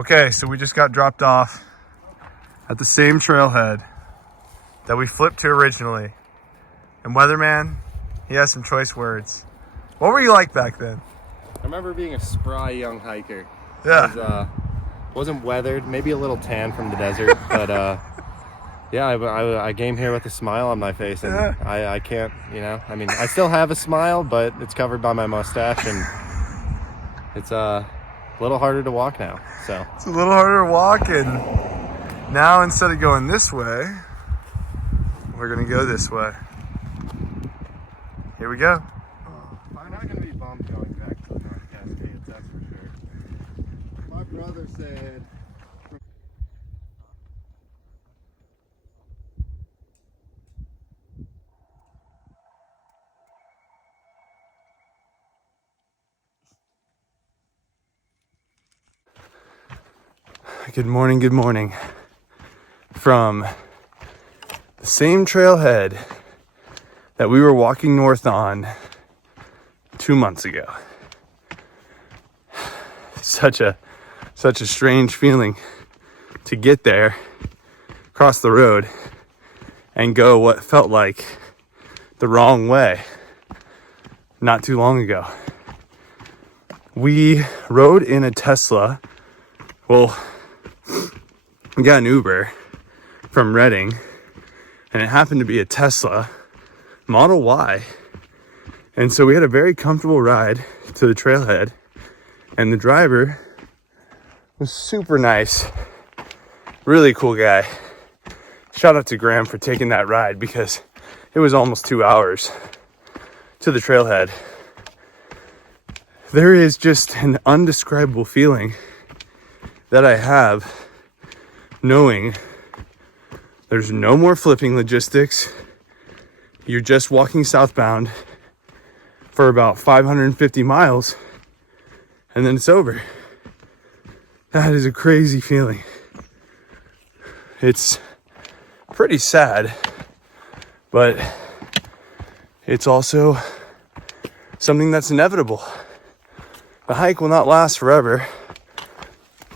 Okay, so we just got dropped off at the same trailhead that we flipped to originally. And Weatherman, he has some choice words. What were you like back then? I remember being a spry young hiker. Yeah. Wasn't weathered, maybe a little tan from the desert, but yeah, I came here with a smile on my face, and yeah. I can't, I mean, I still have a smile, but it's covered by my mustache, and it's a little harder to walk now. So it's a little harder to walk, and now instead of going this way, we're gonna go this way. Here we go. I'm not gonna be bummed going back to the North Cascades, that's for sure. My brother said. Good morning, from the same trailhead that we were walking north on 2 months ago. Such a strange feeling to get there, cross the road, and go what felt like the wrong way not too long ago. We rode in a Tesla. Well, we got an Uber from Redding, and it happened to be a Tesla Model Y. And so we had a very comfortable ride to the trailhead, and the driver was super nice. Really cool guy. Shout out to Graham for taking that ride, because it was almost 2 hours to the trailhead. There is just an undescribable feeling that I have knowing there's no more flipping logistics. You're just walking southbound for about 550 miles, and then it's over. That is a crazy feeling. It's pretty sad, but it's also something that's inevitable. The hike will not last forever.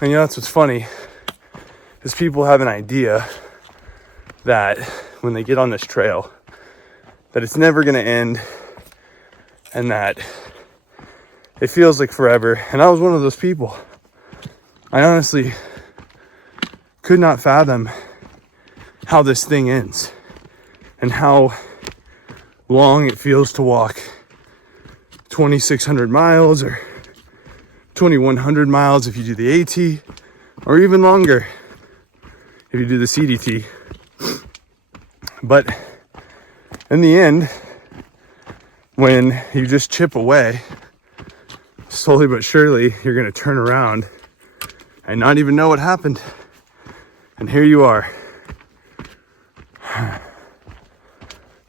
And that's what's funny, is people have an idea that when they get on this trail, that it's never gonna end, and that it feels like forever. And I was one of those people. I honestly could not fathom how this thing ends and how long it feels to walk 2,600 miles or 2,100 miles if you do the AT, or even longer if you do the CDT. But in the end, when you just chip away, slowly but surely, you're gonna turn around and not even know what happened. And here you are.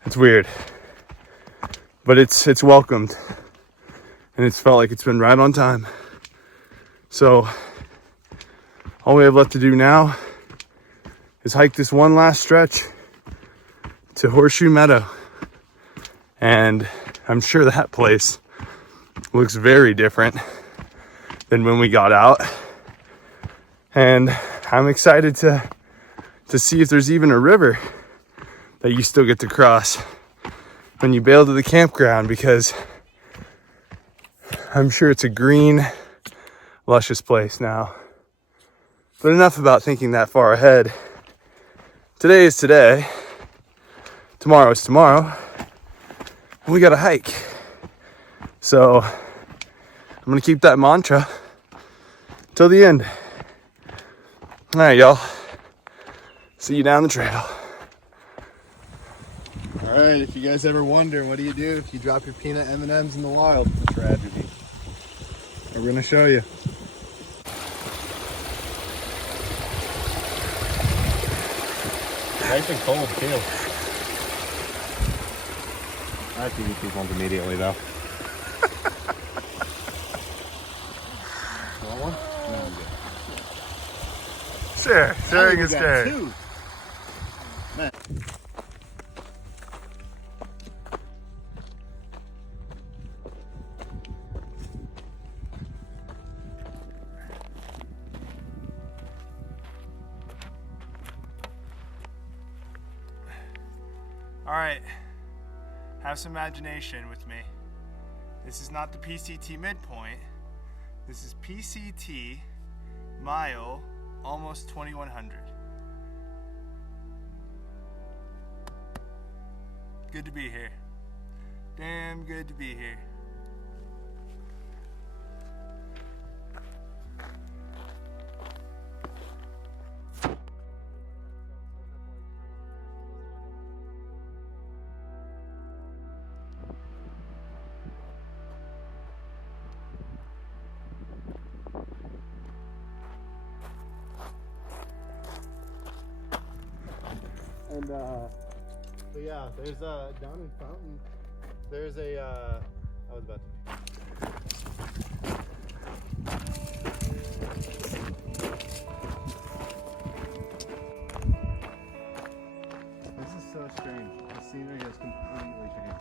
It's weird, but it's welcomed, and it's felt like it's been right on time. So all we have left to do now is hike this one last stretch to Horseshoe Meadow. And I'm sure that place looks very different than when we got out. And I'm excited to see if there's even a river that you still get to cross when you bail to the campground, because I'm sure it's a green, luscious place now. But enough about thinking that far ahead. Today is today. Tomorrow is tomorrow. And we got to hike. So I'm going to keep that mantra till the end. All right, y'all. See you down the trail. All right, if you guys ever wonder, what do you do if you drop your peanut M&Ms in the wild? It's a tragedy. We're going to show you. Nice and cold too. I have to eat these ones immediately though. Want one? No, I'm good. Sure, sharing is caring. Two. Man. All right, have some imagination with me. This is not the PCT midpoint. This is PCT mile, almost 2100. Good to be here. Damn good to be here. And so yeah, there's down in Fountain, there's a I was about to. This is so strange. The scenery has completely changed.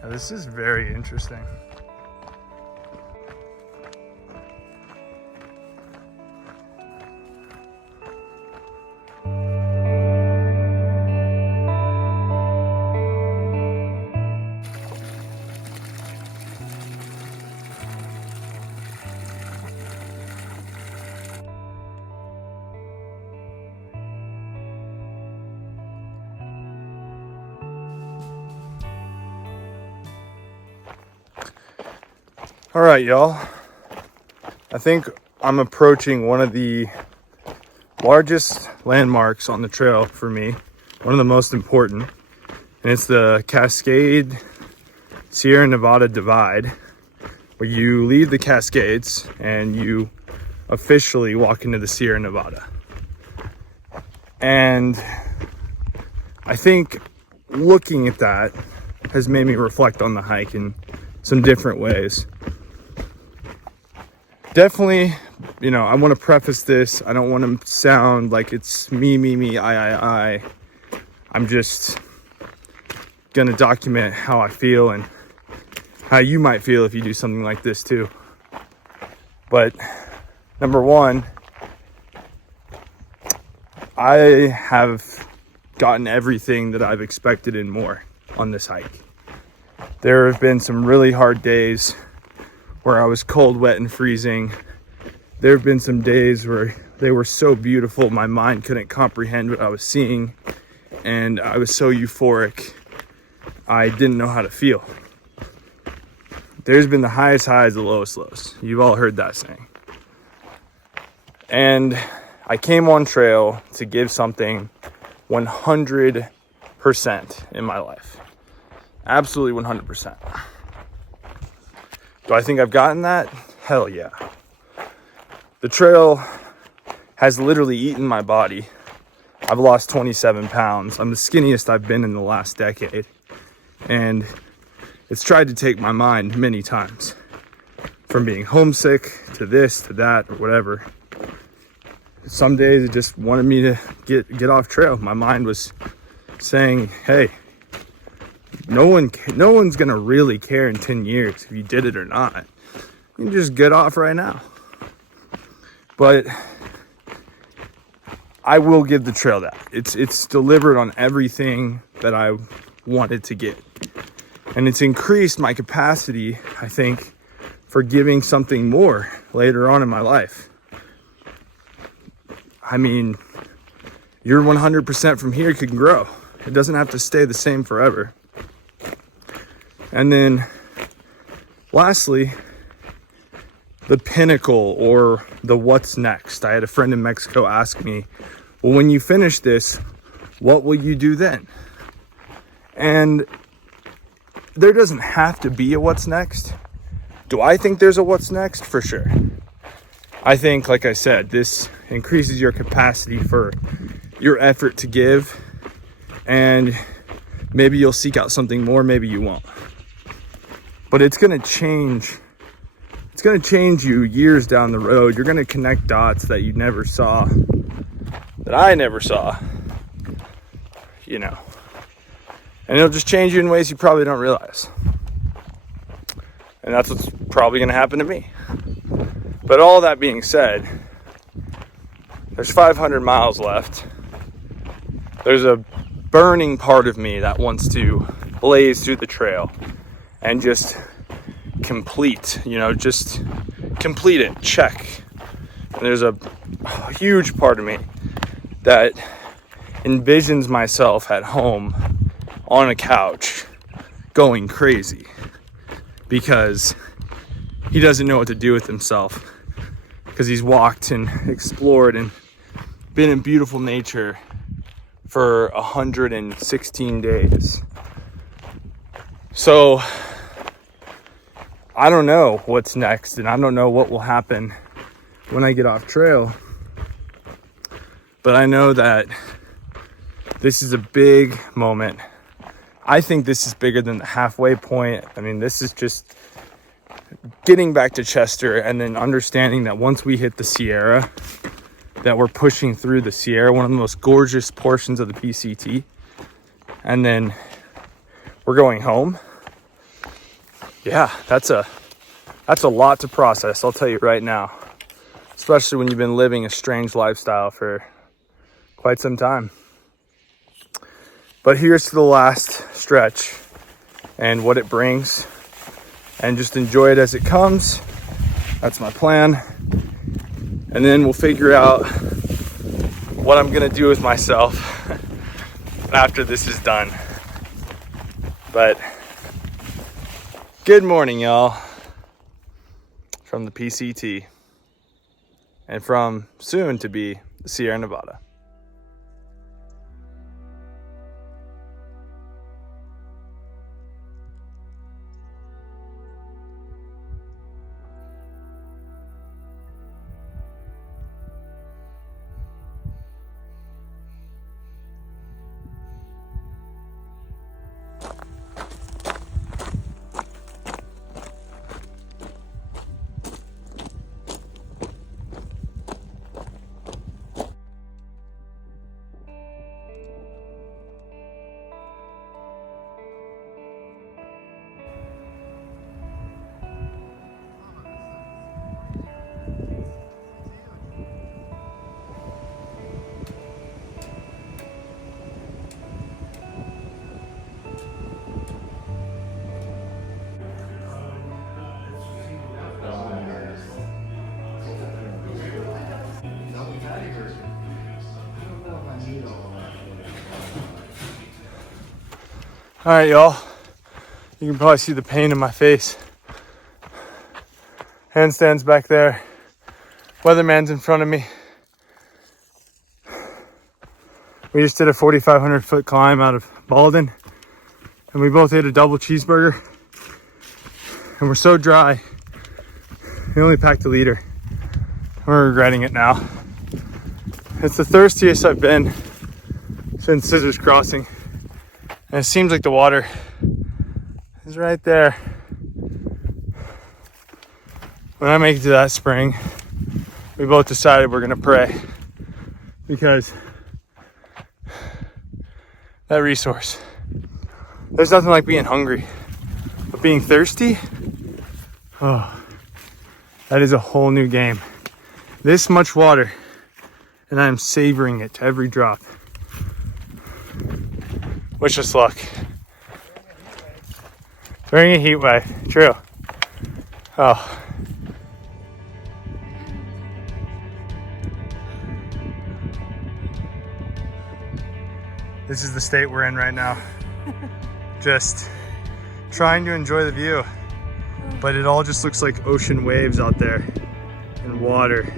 Yeah, this is very interesting. All right, y'all. I think I'm approaching one of the largest landmarks on the trail for me, one of the most important, and it's the Cascade Sierra Nevada Divide, where you leave the Cascades and you officially walk into the Sierra Nevada. And I think looking at that has made me reflect on the hike in some different ways. Definitely, you know, I want to preface this. I don't want to sound like it's me, I. I'm just going to document how I feel and how you might feel if you do something like this too. But number one, I have gotten everything that I've expected and more on this hike. There have been some really hard days where I was cold, wet, and freezing. There have been some days where they were so beautiful, my mind couldn't comprehend what I was seeing, and I was so euphoric, I didn't know how to feel. There's been the highest highs, the lowest lows. You've all heard that saying. And I came on trail to give something 100% in my life. Absolutely 100%. Do I think I've gotten that? Hell yeah. The trail has literally eaten my body. I've lost 27 pounds. I'm the skinniest I've been in the last decade. And it's tried to take my mind many times. From being homesick to this, to that, or whatever. Some days it just wanted me to get off trail. My mind was saying, hey, no one's gonna really care in 10 years if you did it or not. You can just get off right now. But I will give the trail that. It's delivered on everything that I wanted to get. And it's increased my capacity, I think, for giving something more later on in my life. I mean, your 100% from here can grow. It doesn't have to stay the same forever. And then lastly, the pinnacle or the what's next. I had a friend in Mexico ask me, well, when you finish this, what will you do then? And there doesn't have to be a what's next. Do I think there's a what's next? For sure. I think, like I said, this increases your capacity for your effort to give, and maybe you'll seek out something more, maybe you won't. But it's going to change. It's going to change you years down the road. You're going to connect dots that you never saw, that I never saw, you know. And it'll just change you in ways you probably don't realize. And that's what's probably going to happen to me. But all that being said, there's 500 miles left. There's a burning part of me that wants to blaze through the trail and just complete, just complete it, check. And there's a huge part of me that envisions myself at home on a couch going crazy because he doesn't know what to do with himself, because he's walked and explored and been in beautiful nature for 116 days. So I don't know what's next, and I don't know what will happen when I get off trail, but I know that this is a big moment. I think this is bigger than the halfway point. I mean, this is just getting back to Chester and then understanding that once we hit the Sierra, that we're pushing through the Sierra, one of the most gorgeous portions of the PCT, and then we're going home. Yeah, that's a lot to process, I'll tell you right now, especially when you've been living a strange lifestyle for quite some time. But here's to the last stretch and what it brings, and just enjoy it as it comes. That's my plan. And then we'll figure out what I'm gonna do with myself after this is done. But good morning, y'all, from the PCT and from soon to be the Sierra Nevada. All right, y'all. You can probably see the pain in my face. Handstands back there. Weatherman's in front of me. We just did a 4,500 foot climb out of Baldwin, and we both ate a double cheeseburger. And we're so dry. We only packed a liter. We're regretting it now. It's the thirstiest I've been since Scissors Crossing. And it seems like the water is right there. When I make it to that spring, we both decided we're gonna pray, because that resource, there's nothing like being hungry, but being thirsty, oh, that is a whole new game. This much water, and I'm savoring it to every drop. Wish us luck. During a heat wave, true. Oh. This is the state we're in right now. Just trying to enjoy the view, but it all just looks like ocean waves out there and water.